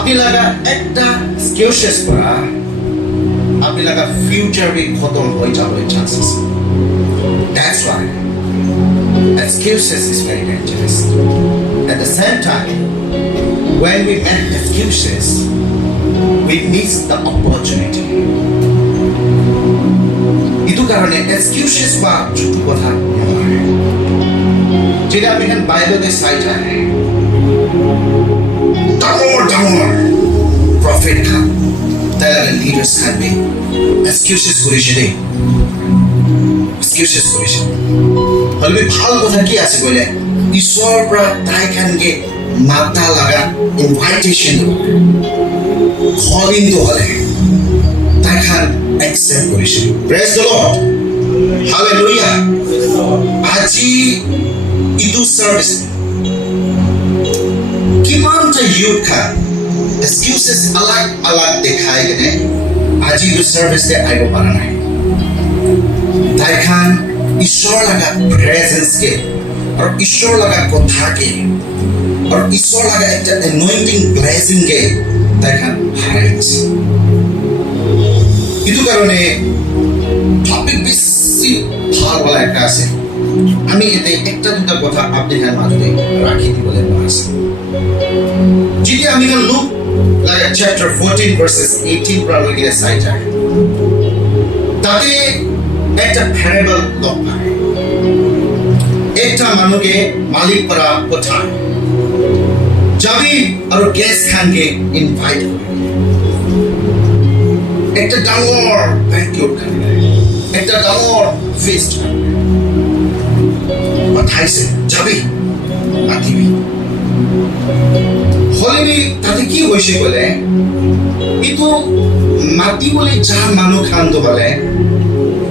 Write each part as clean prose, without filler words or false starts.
আপনি লাগা একটা এক্সকিউজেস করা আপনি লাগা ফিউচার भी खत्म हो जाने chances. That's why excuses is very dangerous. At the same time, when we make excuses, we miss the opportunity. itu karena excuses বা ছোট কথা নয় যেটা আমি এখানে বাইবেলে সাইটা ডাঙর প্রফেট খান তারা লিডার্স থাকবে এক্সকিউজেস করেছে রে এক্সকিউজেস করেছে হলে ভালো কথা কি আছে বলে ঈশ্বর প্রা তাই খানকে মাথা লাগা ইনভাইটেশন কলিং তো হলে তাই খান অ্যাকসেপ্ট করেছে প্রেজ দ্য লর্ড হালেলুয়া আজি itu service কিমানটা ইউথ খান excuses अलग दिखाई गए आज ही सर्विस दे आइबो पारा नहीं ताइखान ईश्वर लगा प्रेजेंस के और ईश्वर लगा कथा के और ईश्वर लगा एक anointing blessing के ताइखान हाइट itu karone topic বেশি ভালো বলা একটা আছে আমি এতে একটা দুটা কথা আপনাদের মাঝে রাখি দিবলে আছে যদি আমি look like chapter 14 verses 18 probably a side track তাতে একটা প্যারাবল লোক পায় একটা মানুষকে মালিক করা কোথায় যাবি আর গেস্ট খানকে ইনভাইট করে একটা ডাঙর ব্যাংকুয়েট খাবে একটা ডাঙর ফিস্ট পাঠাইছে যাবি আতিবি হলিনি তাতে কি হয়েছে বলে কিন্তু মাতি বলে যা মানুষ খান্ত বলে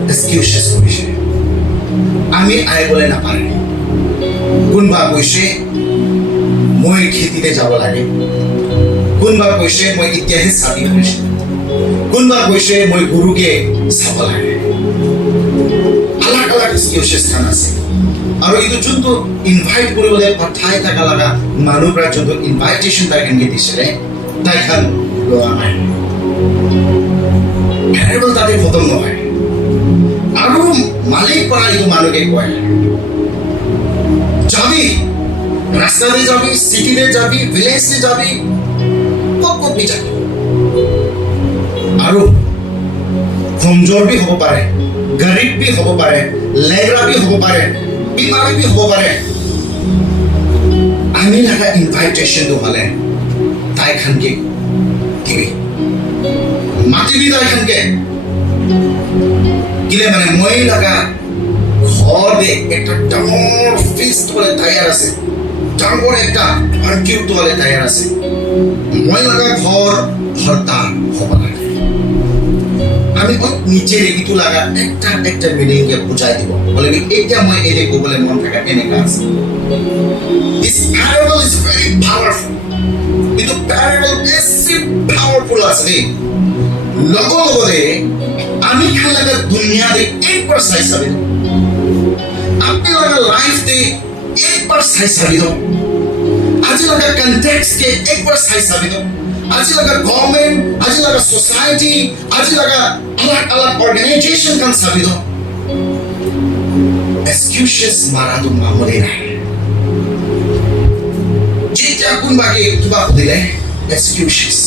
এক্সকিউজেস করেছে আমি আই বলে না পারি কোনবা কৈছে মই খেতিতে যাব লাগে কোনবা কৈছে মই ইতিহাস চাবি কৰিছে কোনবা কৈছে মই গুৰুকে চাব লাগে আলাগ আলাগ এক্সকিউজেস খান আছে আৰু এইটো যোনটো ইনভাইট কৰিবলৈ পঠাই থকা লগা মানুহৰ যোনটো ইনভাইটেশ্যন তাই কেনেকৈ দিছিলে তাই খান লোৱা নাই প্যাৰেবল তাতে খতম নহয় আৰু মালিক পৰা এইটো মানুহকে কয় যাবি ৰাস্তাতে যাবি চিটিতে যাবি ভিলেজে যাবি ক'ত বি যাবি আৰু কমজোৰ भी হ'ব পাৰে গৰীব भी হ'ব পাৰে লেগৰা भी হ'ব পাৰে बीमारी भी हो पारे আমি লাগা ইনভাইটেশন তো হলে তাই খানকে দিবি মাতিবি তাই খানকে কিলে মানে মই লাগা ঘরে একটা ডাঙর ফিস্ট বলে তৈয়ার আছে ডাঙর একটা বারকিউ তো বলে তৈয়ার আছে মই লাগা ঘর ভর্তা হবা লাগে আমি নিচে রেগিটো লাগা একটা মিনিং কে বুঝাই দিব বলে এইটা মই এনে কবলে মন থাকা এনেকা আছে this parable is very powerful কিন্তু parable বেশি powerful আছে লগরে আমি খান লাগা দুনিয়া দে একবার সাই সাবি আপনি লাগা লাইফ দে একবার সাই সাবি আজ লাগা কনটেক্সট কে একবার সাই সাবি आज लगा गवर्नमेंट आज लगा सोसाइटी आज लगा अलग अलग ऑर्गेनाइजेशन का सभी दो एक्सक्यूजेस मारा तो मामूली नहीं जितना कुन बाकी तुबा दिले एक्सक्यूजेस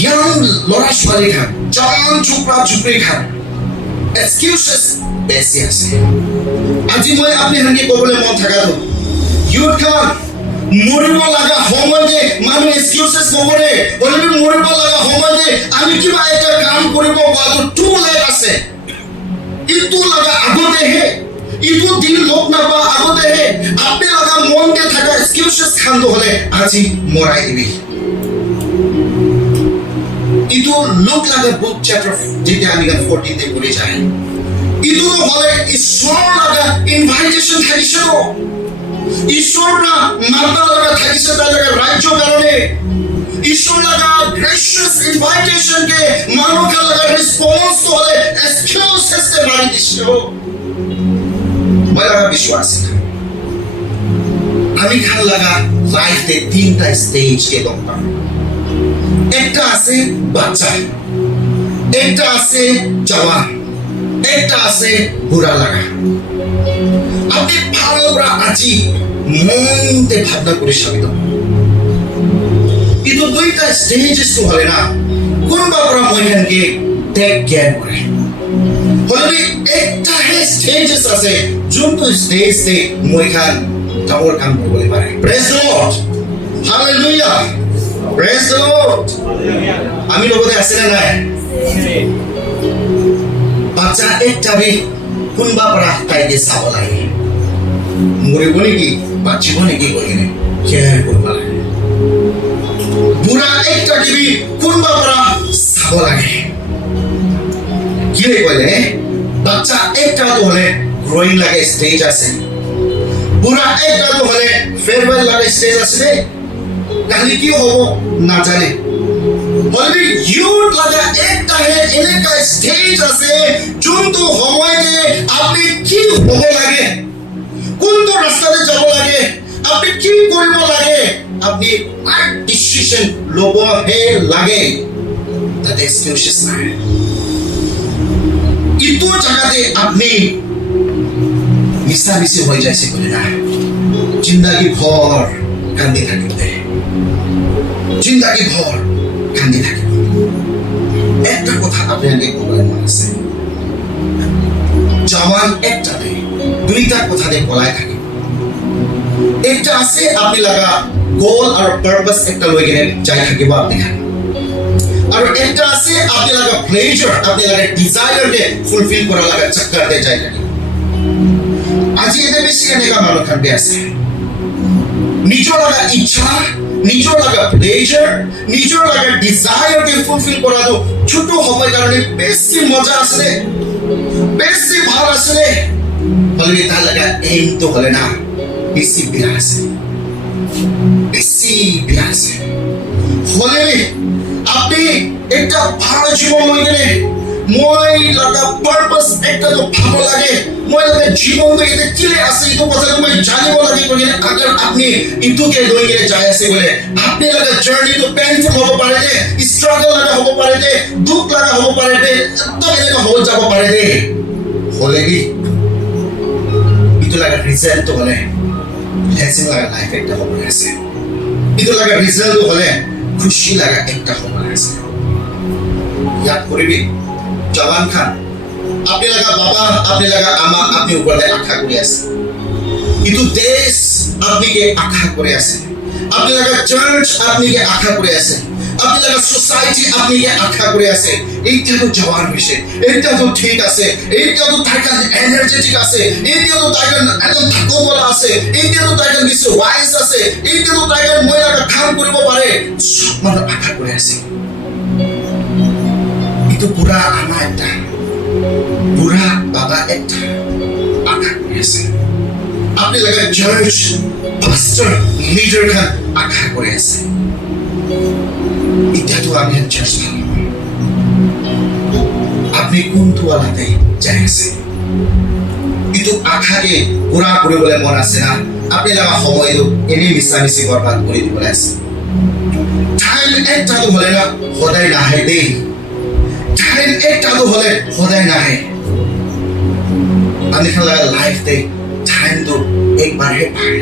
यंग लोरा शुवाली खान जवान चुपड़ी खान एक्सक्यूजेस बेसियस आज मैं अपने हंगे को बोले मौत थका दो यूथ खान মরিব লাগা সময়তে মানুহ এক্সকিউজেস নকৰে বলিবি মৰিব লাগা সময়তে আমি কিবা এটা কাম কৰিব পাৰো টু লেট আছে ইটো লাগা আগতেহে ইটো দিন লোক নাপা আগতেহে আপনি লাগা মনতে থাকা এক্সকিউজেস খান্দ হলে আজি মৰাই দিবি ইটো লোক লাগা বুক চ্যাপ্টার যেটা আমি 14 তে পড়ে যাই ইটো হলে ঈশ্বর লাগা ইনভাইটেশন থাকিছে ঈশ্বর না মাতা লাগা থাকিছে তাই লাগা রাজ্য কারণে ঈশ্বর লাগা গ্রেসিয়াস ইনভাইটেশন কে মানুষ লাগা রেসপন্স তো হলে এক্সকিউজেস কে মারি দিছো বলা বিশ্বাস আমি খান লাগা লাইফে তিনটা স্টেজকে গম পাম একটা আছে বাচ্চা একটা আছে জওয়ান একটা আছে বুড়া লাগা আপনি ভালো করে আজি মনতে ভাবনা করে সাবিত কিন্তু দুইটা স্টেজেস তো হলে না কোনবা পৰা মইখানকে টেক কেয়ার করে হলে একটা হে স্টেজেস আছে যোনটো স্টেজে মইখান ডাঙৰ কাম কৰিবলৈ পাৰে praise the lord hallelujah praise the lord আমি লগতে আছে না নাই বাচ্চা একটা বি কোনবা পৰা তাইকে চাব লাগে মৰিব নেকি বাচিব নেকি কৰিনে কেয়াৰ কৰিব লাগে বুঢ়া একটা টিভি কোনবা পৰা চাব লাগে কি কলে বাচ্চা একটা হলে গ্রোইং লাগে স্টেজ আছে বুঢ়া একটা হলে ফেয়ারওয়েল লাগে স্টেজ আছে কালি কি হব না জানে বলবি ইউথ লাগা একটা হে এনেকা স্টেজ আছে যোনটো সময়তে আপনি কি হব লাগে কোনটো রাস্তাতে যাব লাগে আপনি কি কৰিব লাগে আপনি আর ডিসিশন লব হে লাগে that excuses নাই ইতো জায়গাতে আপনি মিশামিশি হয়ে যাইছে বলে না জিন্দাগি ভর কান্দি থাকিবে জিন্দাগি ভর কান্দি থাকিবে একটা কথা আপনাকে বলার মন আছে জওয়ান একটা নেই দুইটা কথা দিয়ে বলাই থাকে একটা আছে আপনি লাগা গোল আর পারপাস একটা লই গেলে যাই থাকিব আপনি আর একটা আছে আপনি লাগা প্লেজার আপনি লাগা ডিজায়ার কে ফুলফিল করা লাগা চক্কর দে যাই থাকিব আজি এতে বেশি এনেকা মানুষ থাকবে আছে নিজের লাগা ইচ্ছা নিজের লাগা প্লেজার নিজের লাগা ডিজায়ার কে ফুলফিল করা তো ছোট সময় কারণে বেশি মজা আসে বেশি ভালো আসে বলে তা লাগা এইম তো হলে না বেশি বিয়া আছে বেশি বিয়া আছে হলে আপনি একটা ভালো জীবন লই গেলে মই লাগা পারপাস একটা তো ভালো লাগে মই লাগা জীবন তো এতে কিলে আছে এই তো কথা তো মই জানিব লাগে বলে আগে আপনি ইতুকে লই গেলে যায় আছে বলে আপনি লাগা জার্নি তো পেইনফুল হব পারে দে স্ট্রাগল লাগা হব পারে দে দুঃখ লাগা হব পারে দে তো এনেকা হল যাব পারে দে হলে কি ইতু লাগা রিজাল্ট তো হলে ব্লেসিং লাগা লাইফ একটা হব আছে ইতু লাগা রিজাল্ট হলে খুশি লাগা একটা হব আছে ইয়াদ করিবি জওয়ান খান আপনি লাগা বাবা আপনি লাগা আমা আপনি উপরে আশা করে আছে কিন্তু দেশ আপনিকে আশা করে আছে আপনি লাগা চার্চ আপনিকে আশা করে আছে আপনি লাগা সোসাইটি আপনিকে আশা করে আছে এইটা তো জওয়ান হইছে এইটা তো ঠিক আছে এইটা তো থাকা এনার্জেটিক আছে এইটা তো থাকা একদম থাকবলা আছে এইটা তো থাকা বেশি ওয়াইজ আছে এইটা তো থাকা মই লাগা কাম কৰিব পাৰে সব মানুহ আশা করে আছে itu বুঢ়া আমা একটা বুঢ়া বাবা একটা আশা কৰি আছে আপনি লাগা চার্চ পাস্টার লিডার খান আশা কৰি আছে এতিয়াতো আমি চার্চ আপনি কোনটো আলাতে যাই আছে কিন্তু আশাকে পুরা কৰিবলৈ মন আছে না আপনি লাগা সময়টো এনেই মিছামিছি বৰবাদ কৰি দিবলৈ আছে টাইম একটা তো হলে না সদায় নাহে দেই টাইম একটা তো হলে সদায় নাহে আপনি খান লাগা লাইফ দে টাইম তো একবার হে পায়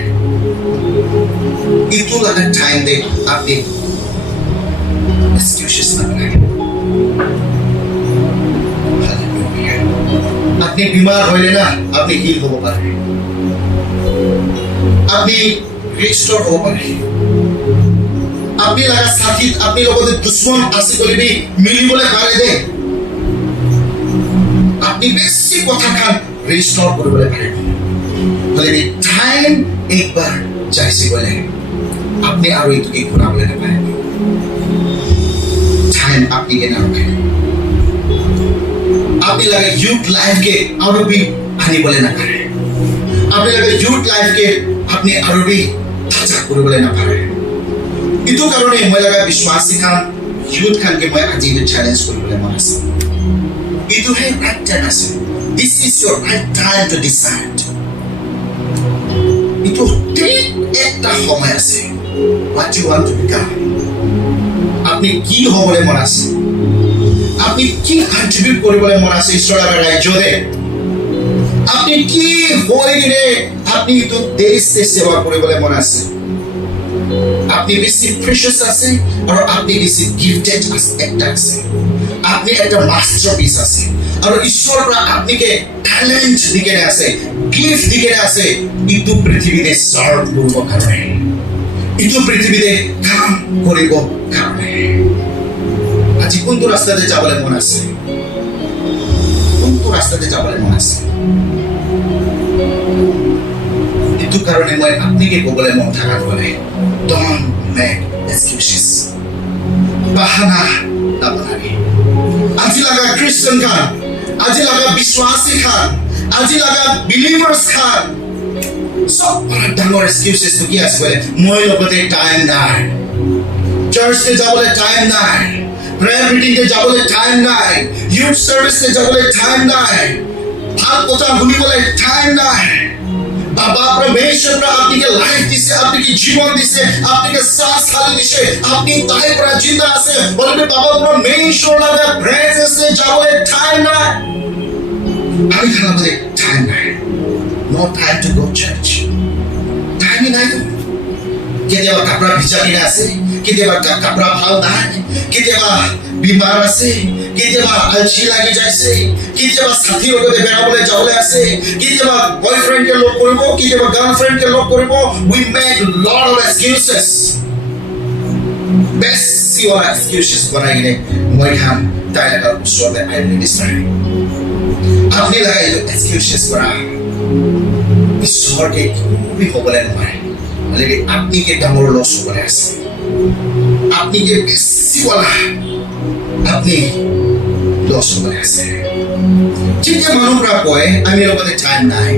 ইটো লাগা টাইম দে আপনি excuses না লাগে আপনি বিমার হইলে না আপনি হিল হব পারে আপনি রিস্টোর হব পারে আপনি লাগা সাথী আপনি লগতে দুশ্মন আসি বলিবি মিলিবলে পারে দে আপনি বেশি কথা খান রিস্টোর করবলে পারে বলে টাইম একবার যাইছি বলে আপনি আর এইটুকে ঘুরাবলে না পারে টাইম আপনি কে না রাখে আপনি লাগে ইউথ লাইফ के और भी हानि बोले ना करे আপনি লাগে ইউথ লাইফ के আপনি আর भी তাজা করে বলে না পারে ইতো কারণে মই লাগা বিশ্বাসী খান ইউথ খান के মই আজি চ্যালেঞ্জ করে বলে মন আছে ইতো হে রাইট টাইম আছে this is your right time to decide ইতো ঠিক একটা সময় আছে what you want to become আপনি কি হবলৈ মন আছে আপনি কি কন্ট্রিবিউট কৰিবলৈ মন আছে ঈশ্বৰৰ ৰাজ্যৰে আপনি কি হৈ কিনে আপনি তো দেশে সেৱা কৰিবলৈ মন আছে আপনি বেশি প্রেশাস আছে আর আপনি বেশি গিফটেড একটা আছে আপনি একটা মাস্টারপিস আছে আর ঈশ্বর আপনাকে ট্যালেন্ট দিকে আছে গিফট দিকে আছে ইটো পৃথিবীতে সার্ভ করব কারণে ইটো পৃথিবীতে কাম কৰিব কারণে আজি কোনটো ৰাস্তাতে যাবলৈ মন আছে কোনটো ৰাস্তাতে যাবলৈ মন আছে ইটো কারণে মই আপনাকে ক'বলৈ মন থাকা কৰে don't make excuses বাহানা নাবনাবি আজি লাগা খ্রিস্টান খান আজি লাগা বিশ্বাসী খান আজি লাগা বিলিভার্স খান সব ডাঙৰ এক্সকিউজেস তো কি আছে বলে মই লগতে টাইম নাই চার্চে যাবলৈ টাইম নাই প্রেয়ার মিটিংয়ে যাবলৈ টাইম নাই ইউথ সার্ভিসে যাবলৈ টাইম নাই ভাল কথা শুনিবলৈ টাইম নাই বাবা परमेश्वर আপনাকে লাইফ দিছে আপনাকে জীবন দিছে আপনাকে শ্বাস খালি দিছে আপনি তাই পরা জিন্দা আছে বলবে বাবা परमेश्वर লাগা প্রেজেন্সে যাওয়ার টাইম না আমি খালি টাইম নাই no time to go church time নাই কেতিয়াবা কাপড়া ভিজা কিনা আছে কেতিয়াবা কাপড়া ভাল নাই কেতিয়াবা বিমার আছে কেতিয়াবা আলসি লাগি যাইছে কেতিয়াবা সাথী লগতে বেৰাবলৈ যাবলৈ আছে কেতিয়াবা বয়ফ্রেন্ড কে লগ কৰিব কেতিয়াবা গার্লফ্রেন্ড কে লগ কৰিব we make lot of excuses best your excuses বনাই কিনে মই খাম তাই লগা ওচৰতে আইডি নিশ্চয় আপনি লাগাই excuses কৰা ঈশ্বৰকে খুবই হ'বলৈ নোৱাৰে মানে আপনি কে ডাঙৰ লছ হ'বলৈ আছে আপনি কে বেছি বলা আপনি লছ হ'বলৈ আছে যেতিয়া মানুহবোৰে কয় আমি লগতে টাইম নাই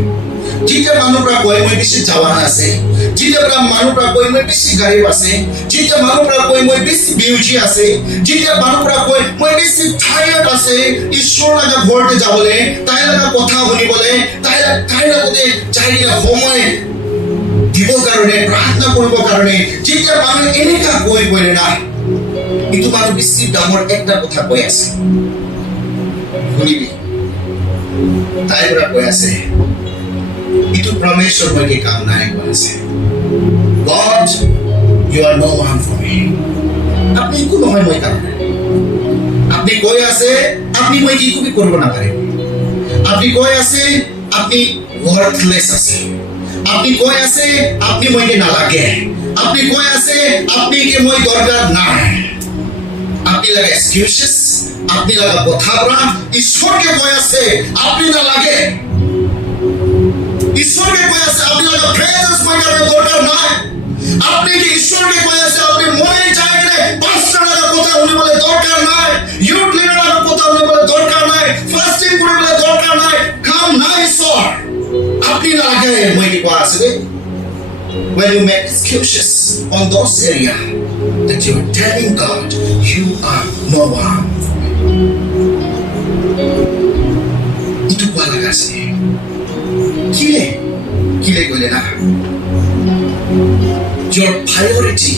যেতিয়া মানুহবোৰে কয় মই বেছি জৱান আছে যেতিয়া মানুহবোৰে কয় মই বেছি গৰীব আছে যেতিয়া মানুহবোৰে কয় মই বেছি বিউটি আছে যেতিয়া মানুহবোৰে কয় মই বেছি টায়াৰ্ড আছে ঈশ্বৰ লগা ঘৰতে যাবলৈ তাই লগা কথা শুনিবলৈ তাই লগতে যাই সময় দিব কাৰণে প্ৰাৰ্থনা কৰিব কাৰণে যেতিয়া মানুহ এনেকা কৈ না কিন্তু মানুহ বেছি ডাঙৰ একটা কথা কৈ আছে শুনিবি তাই পৰা কৈ আছে ইটো পৰমেশ্বৰ মইকে কাম নাই কৈ আছে God you are no one for me আপনি একো নহয় মই কাম নাই আপনি কৈ আছে আপনি মই কি কবি কৰিব না পাৰে আপনি কৈ আছে আপনি worthless আছে আপনি কৈ আছে আপনি মইকে নালাগে আপনি কৈ আছে আপনি কে মই দরকার নাই আপনি লাগা এক্সকিউজেস আপনি লাগা কথাবরা ঈশ্বরকে কৈ আছে আপনি নালাগে ঈশ্বরকে কৈ আছে আপনি লাগা প্রেজেন্স মই দরকার নাই আপনি কি ঈশ্বরকে কৈ আছে আপনি মনে চাই রে পাঁচটা লাগা কথা শুনিবলৈ দরকার নাই ইউথ লিডার লাগা কথা শুনিবলৈ দরকার নাই ফাস্টিং কৰিবলৈ দরকার নাই কাম নাই ঈশ্বর আপনি লাগে মই কি কোৱা আছে when you make excuses on those area that you are telling God you are no one itu কোৱা লাগাছে কিলে কইলে না your priority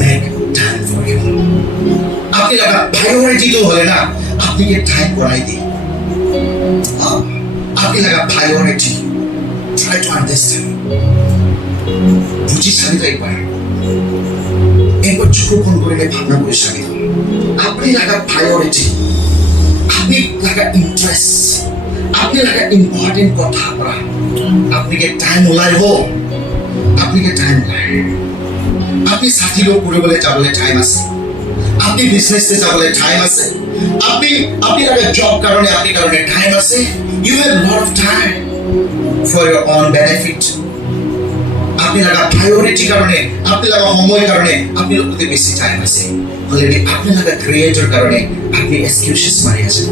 make time for you আপনি লাগা priority তো হলে না আপনি কে টাইম করাই দি আপনি লাগা priority try to understand বুঝি সারি একবার চোখ করে ভাবনা করে সারি আপনি লাগা প্রায়োরিটি আপনি লাগা ইন্টারেস্ট আপনি লাগা ইম্পর্টেন্ট কথা করা আপনি কে টাইম ওলাইব আপনি কে টাইম ওলাই আপনি সাথী লোক কৰিবলৈ যাবলৈ টাইম আছে আপনি বিজনেসে যাবলৈ টাইম আছে আপনি লাগা জব কারণে আপনি কারণে টাইম আছে you have a lot of time for your own benefit আপনি লাগা প্রায়োরিটি কারণে আপনি লাগা সময় কারণে আপনি লোকতে বেশি টাইম আছে হলে আপনি লাগা ক্রিয়েটর কারণে আপনি এক্সকিউজেস মারি আছেন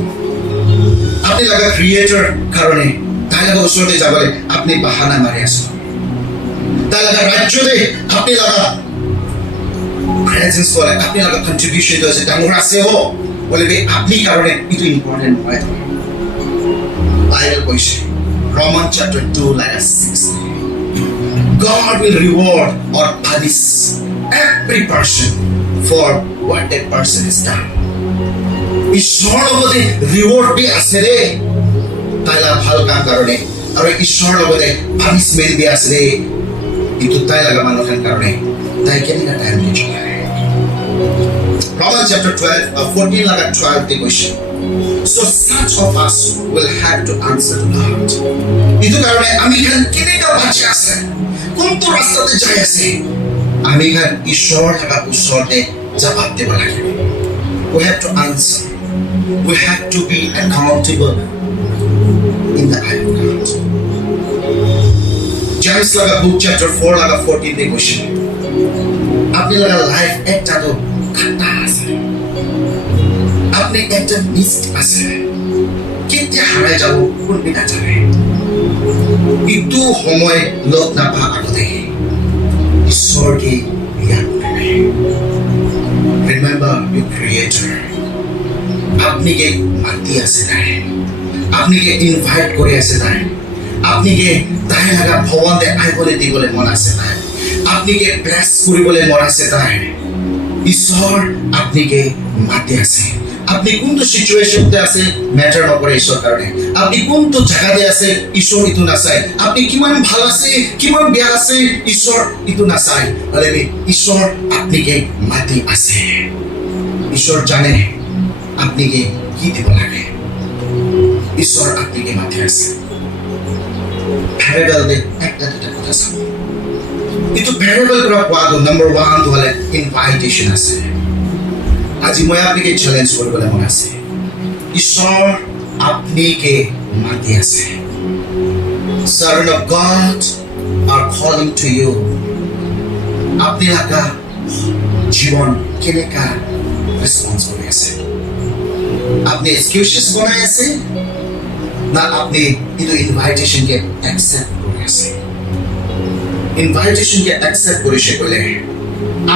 আপনি লাগা ক্রিয়েটর কারণে তাই লাগা ওচৰতে যাবলৈ আপনি বাহানা মারি আছেন তাই লাগা ৰাজ্যতে আপনি লাগা প্রেজেন্স বলে আপনি লাগা কন্ট্রিবিউশন আছে ডাঙৰ আছে বলে আপনি কারণে itu ইম্পর্টেন্ট হয় বাইবেল কৈছে Romans chapter 2 like 6 God will reward or punish every person for what that person has done. ঈশ্বৰৰ লগতে ৰিৱাৰ্ড বি আছে ৰে তাইলা ভাল কাম কাৰণে আৰু ঈশ্বৰৰ লগতে পানিছমেণ্ট বি আছে ৰে ইটো তাই লগা মানুহৰ কাৰণে তাই কেনেকা টাইম দি চলাই Romans chapter 12 14 laga 12 the question so such of us will have to answer to God idu karone ami kan keneka bachi ase kuntu rastate jai ase ami kan ishor laga usorte jawab deba lagibe we have to answer we have to be accountable in the eye of God James laga book chapter 4 laga 14 the question apni laga life ekta to khata ase আপনি একটা mist আছে কেতিয়া হারাই যাব কোনবি নাজানে ইটো সময় log Napa আগতে ঈশ্বৰকে ইয়াদ কৰে ৰিমেম্বাৰ ইউ ক্ৰিয়েটৰ আপনি কে মাতি আছে নাই আপনি কে ইনভাইট কৰি আছে নাই আপনি কে তাই লাগা ভগৱানে আইবলে দিবলে মন আছে নাই আপনি কে ব্লেস কৰিবলে মন আছে নাই ঈশ্বৰ আপনি কে মাতি আছে আপনি কোনটো সিচুয়েশনতে আছে ম্যাটার নকৰে ঈশ্বৰ কাৰণে আপনি কোনটো জায়গাতে আছে ঈশ্বৰ ইটো নাচায় আপনি কিমান ভাল আছে কিমান বেয়া আছে ঈশ্বৰ ইটো নাচায় ale ঈশ্বৰ আপনিকে মাতি আছে ঈশ্বৰ জানে আপনিকে কি দিব লাগে ঈশ্বৰ আপনিকে মাতি আছে প্যারাবল একটা দুটা কথা চাব ইটো প্যারাবল পৰা কোৱা নম্বৰ 1 তো হলে ইনভাইটেশন আছে আজি মই আপনাকে চ্যালেঞ্জ কৰিবলৈ মন আছে ঈশ্বৰ আপনিকে মাতি আছে servant of God are calling to you আপনি লাগা জীবন কেনেকা রেসপন্স কৰি আছে আপনি এক্সকিউজেস বনাই আছে না আপনি ইটো ইনভাইটেশন কে অ্যাকসেপ্ট কৰি আছে ইনভাইটেশন কে অ্যাকসেপ্ট কৰিছে ক'লে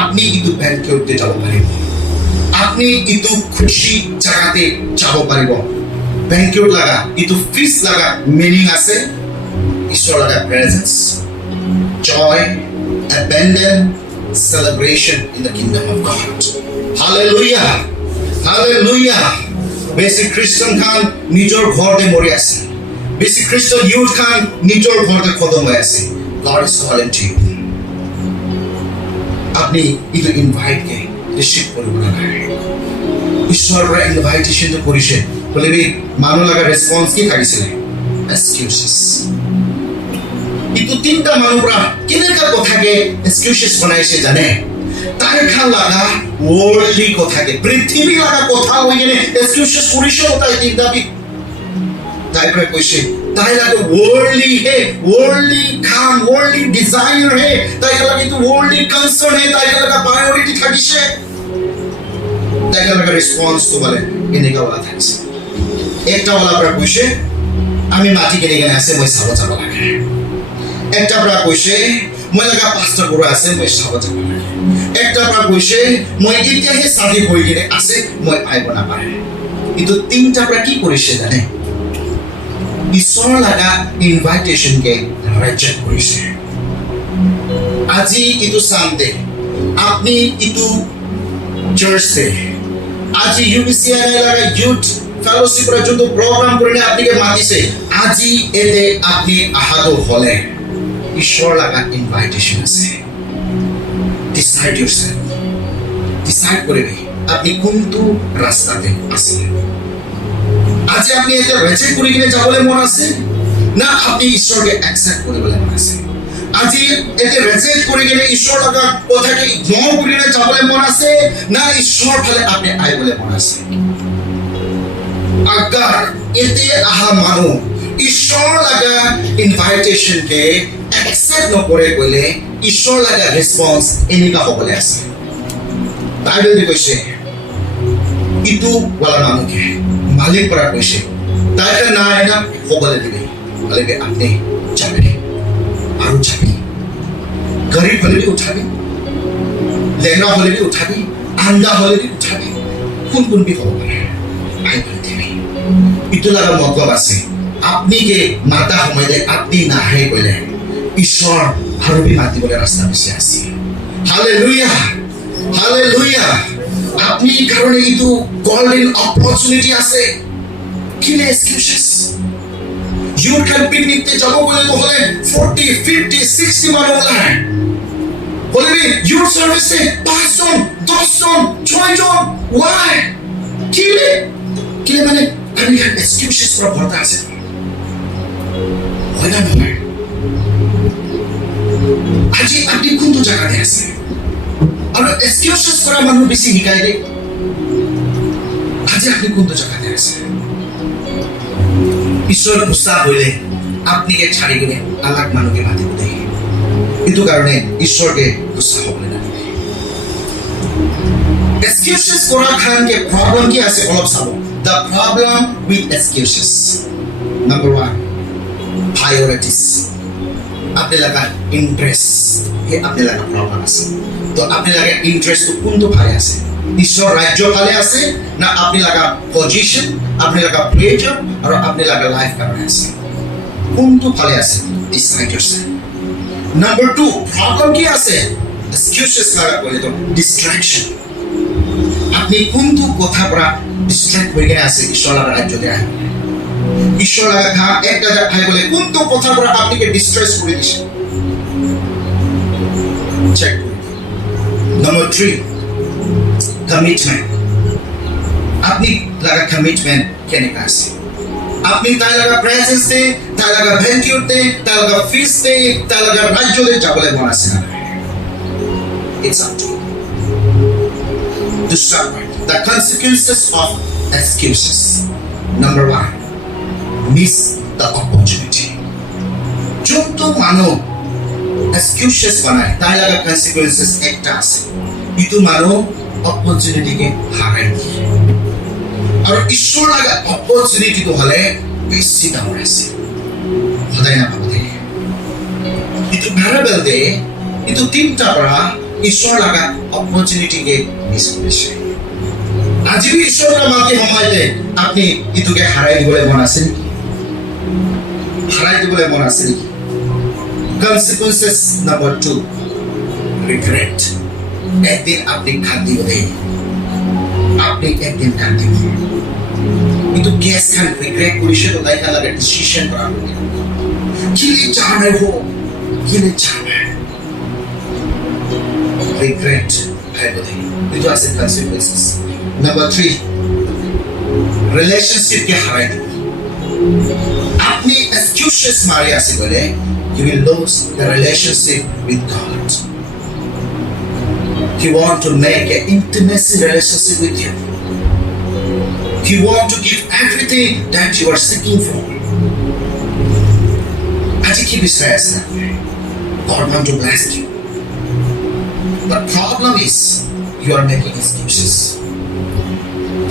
আপনি ইটো ব্যাংকতে যাব পাৰিব আপনি ইটো খুশি জাগাতে যাব পাৰিব ব্যাংকত লাগা ইটো ফিস লাগা মিনিং আছে ঈশ্বৰ লাগা প্ৰেজেন্স জয় abandon celebration in the kingdom of God hallelujah hallelujah basic Christian খান নিজৰ ঘৰতে মৰি আছে বেসিক খ্রিস্টান ইউথ খান নিজৰ ঘৰতে খতম হৈ আছে God is calling to you আপনি ইটো ইনভাইট কে রিসিভ কৰিব লাগে ঈশ্বৰৰ পৰা ইনভাইটেশন কৰিছে বলেবি মানুহ লগা ৰেসপন্স কি থাকিছিলে এক্সকিউজেস ইটো তিনটা মানুহ পৰা কেনেকা কথাকে এক্সকিউজেস বনাইছে জানে তাই খান লাগা ওয়ার্ল্ডলি কথাকে পৃথিবী লাগা কথা হৈ গেলে এক্সকিউজেস কৰিছে তাই তিনটা বি তাই পৰা কৈছে তাই লাগা ওয়ার্ল্ডলি হে ওয়ার্ল্ডলি কাম ওয়ার্ল্ডলি ডিজায়ার হে তাই লাগা ইটো ওয়ার্ল্ডলি কনসার্ন হে তাই লাগা প্রায়োরিটি থাকিছে তাই লাগা রেসপন্স তো বলে এনেকা ওলা থাকিছে একটা ওলা পৰা কৈছে আমি মাটি কেনে কেনে আছে মই চাব যাব লাগে একটা পৰা কৈছে মই লাগা পাঁচটা গৰু আছে মই চাব যাব লাগে একটা পৰা কৈছে মই এতিয়াহে চাদি হৈ গেলে আছে মই আইব নাপায় কিন্তু তিনটা পৰা কি কৰিছে জানে ঈশ্বৰ লাগা ইনভাইটেশন কে ৰিজেক্ট কৰিছে আজি ইটো সানডে আপনি ইটো চার্চে আজি ইউবিসিআই লাগা ইউথ ফেলোশিপ ৰ যোনটো প্ৰগ্ৰাম কৰিলে আপনিকে মাতিছে আজি এতে আপনি আহাদো হলে ঈশ্বৰ লাগা ইনভাইটেশন আছে ডিসাইড yourself ডিসাইড কৰিবি আপনি কোনটো ৰাস্তাতে আছে আজি আপনি এতে ৰিজেক্ট কৰি কিনে যাবলৈ মন আছে না আপনি ঈশ্বৰকে একসেপ্ট কৰিবলৈ মন আছে আজি এতে ৰিজেক্ট কৰি কিনে ঈশ্বৰ লগা কথাকে ইগনোৰ কৰি কিনে যাবলৈ মন আছে না ঈশ্বৰ ফালে আপনি আইবলৈ মন আছে আগাৰ এতে আহা মানুহ ঈশ্বৰ লগা ইনভাইটেশন কে একসেপ্ট নকৰে ক'লে ঈশ্বৰ লগা ৰেসপন্স এনেকা হ'বলৈ আছে বাইবেল দি কৈছে ইটো ওলা মানুহকে মালিক পৰা কৈছে তাইকে নাই না হ'বলৈ দিবি বলে আপনি যাবে আৰু যাবি গরিব হলে भी उठाबी লেংৰা হলে भी उठाबी আন্দা হলে भी उठाबी কোন কোন বি হ'ব পাৰে বাইবেল দিবি ইটো লাগা মতলব আছে আপনি কে মাতা সময়তে আপনি নাহে ক'লে ঈশ্বৰ আৰু মাতিবলৈ ৰাস্তা বেছি আছে হালেলুয়া হালেলুয়া আপনি কারণে কিন্তু গোল্ডেন অপরচুনিটি আছে কিনে এক্সকিউজেস ইউর ক্যাম্পিং নিতে যাব বলে হলে 40 50 60 মানুষ ওলায় বলবি ইউর সার্ভিসে 5 জন 10 জন 6 জন ওয়াই কিলে কিলে মানে আমি এক্সকিউজেস করা ভরতা আছে হয় না নয় আজি আপনি কোনটো জায়গাতে আছে আর এক্সকিউজেস করা মানুষ বেশি শিকায় দে আজি আপনি কোনটো জায়গাতে আছে ঈশ্বর গুসা হইলে আপনি কে ছাড়ি গেলে আলাক মানুষকে মাতিব দেয় কিন্তু কারণে ঈশ্বরকে গুসা হবলে না দিবে এক্সকিউজেস করা খান কে প্রবলেম কি আছে অলপ চাব the problem with excuses number 1 priorities আপনি লাগা ইন্টারেস্ট হে আপনি লাগা প্রবলেম আছে তো আপনি লাগা ইন্টারেস্ট কোনটো ভালে আছে ঈশ্বর রাজ্য ভালে আছে না আপনি লাগা পজিশন আপনি লাগা প্লেজার আর আপনি লাগা লাইফ কারণে আছে কোনটো ভালে আছে ডিসাইড yourself নাম্বার 2 প্রবলেম কি আছে এক্সকিউজেস লাগা বলে তো ডিস্ট্রাকশন আপনি কোনটো কথা পৰা ডিস্ট্রাক্ট হয়ে গেছে আছে ঈশ্বর লাগা রাজ্য দেয় ঈশ্বর লাগা খা একটা যা ভাই বলে কোনটো কথা পৰা আপনাকে ডিস্ট্রেস করে দিছে চেক নাম্বার 3 কমিটমেন্ট আপনি লাগা কমিটমেন্ট কেন আছে আপনি তাই লাগা প্রেজেন্স দে তাই লাগা ভেন্টিউর দে তাই লাগা ফিস দে তাই লাগা রাজ্য দে যাবলে মন আছে না it's up to to suffer the consequences of excuses number 1 miss the opportunity যত মানব excuses বানায় তাই লাগা consequences একটা আছে কিন্তু মানব অপরচুনিটিকে হারাই দিয়ে আর ঈশ্বর লাগা অপরচুনিটি তো হলে বেশি দাম আছে হদাই না পাবো দেখে কিন্তু ভ্যারাবেল দে কিন্তু তিনটা পড়া ঈশ্বর লাগা অপরচুনিটিকে মিস করেছে আজি ঈশ্বররা মাকে সময়তে আপনি ইতুকে হারাই দিবলে মন আছে নাকি হারাই দিবলে মন আছে নাকি consequences number 2 regret একদিন আপনি খাদ্য দেয় আপনি একদিন খাদ্য কিন্তু গ্যাস খান রিগ্রেট করিছে তো তাই লাগে ডিসিশন করা হবে কিলে জানে হো কিলে জানে regret everything which was the consequences number 3 relationship ke harai apni excuses mari ase bole you will lose the relationship with God he want to make an intimacy relationship with you he want to give everything that you are seeking for aji ki bisray ase God want to bless you. The problem is you are making excuses.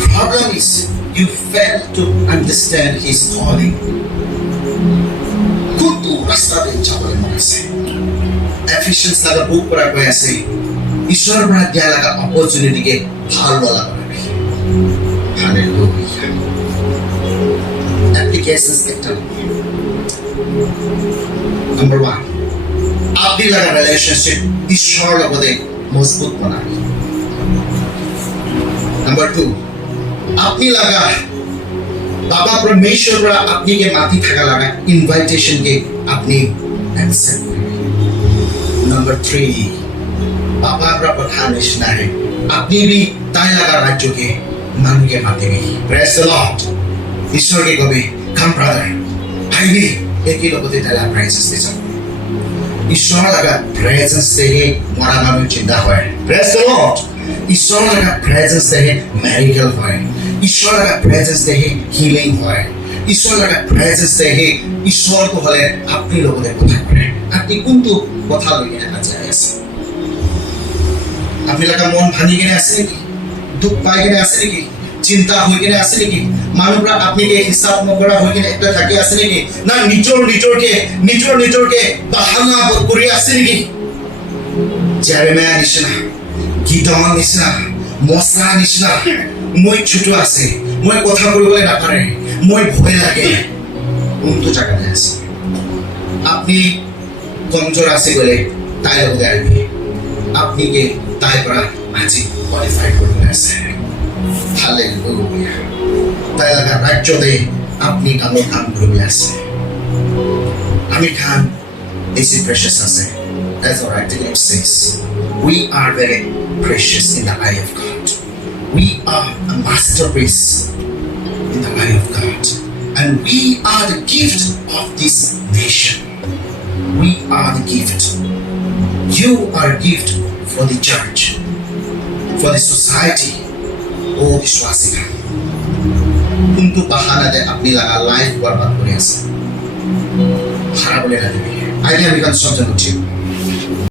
Problem is you fail to understand His calling. Kuntu rasta de chawale manase. Ephesians laga book pura koi ase. Ishwar bra dia laga opportunity ke bhal wala kore. Hallelujah. Applications ekta. Number 1. আপনি লাগা relationship ঈশ্বর লগতে মজবুত বানায় number 2 আপনি লাগা বাবা परमेश्वर আপনি কে মাটি থাকা লাগা ইনভাইটেশন কে আপনি অ্যাকসেপ্ট করেন নাম্বার 3 বাবা কথা নিশনা है আপনি भी তাই লাগা রাজ্য কে মানুষকে মাতিবে প্রেজ দ্য লর্ড ঈশ্বর কে কবে কাম ব্রাদার আইবি একই লগতে তালা প্রাইসেস দিছো ঈশ্বর লাগা প্রেজেন্স থেকে মরা মানুষ চিন্তা হয় প্রেজ দ্য লর্ড ঈশ্বর লাগা প্রেজেন্স থেকে মেডিকেল হয় ঈশ্বর লাগা প্রেজেন্স থেকে হিলিং হয় ঈশ্বর লাগা প্রেজেন্স থেকে ঈশ্বর তো হলে আপনি লগতে কথা করেন আপনি কোনটো কথা লই আছে আপনি লাগা মন ভাঙি গেলে আছে নাকি দুঃখ পাই গেলে আছে নাকি চিন্তা হয়ে গেলে আছে নাকি মানুষরা আপনি কে হিসাব নকরা হয়ে গেলে একটা থাকে আছে নাকি না নিচরকে বাহানা করে আছে নাকি জেরেমিয়া নিশনা গিদন নিশনা মশা নিশনা মই ছোট আছে মই কথা বলবলে না পারে মই ভয় লাগে কোনটো জায়গায় আছে আপনি কমজোৰ আছে গ'লে তাইৰ লগতে আহিবি আপুনি কি তাইৰ পৰা আজি কোৱালিফাই কৰিবলৈ আছে হালেলুয়া তাই লগা ৰাজ্যতে আপুনি কামৰ কাম কৰিবলৈ আছে আমি খান বেছি প্ৰেচিয়াছ আছে That's what Active says. We are very precious in the eye of God. We are a masterpiece in the eye of God. And we are the gift of this nation. We are the gift. You are a gift for the church, for the society. Oh, Vishwasika. Kuntu bahana de apni laga life barbat kore ase. Khara bole na dibe. Aini ami kan sabjan uchi.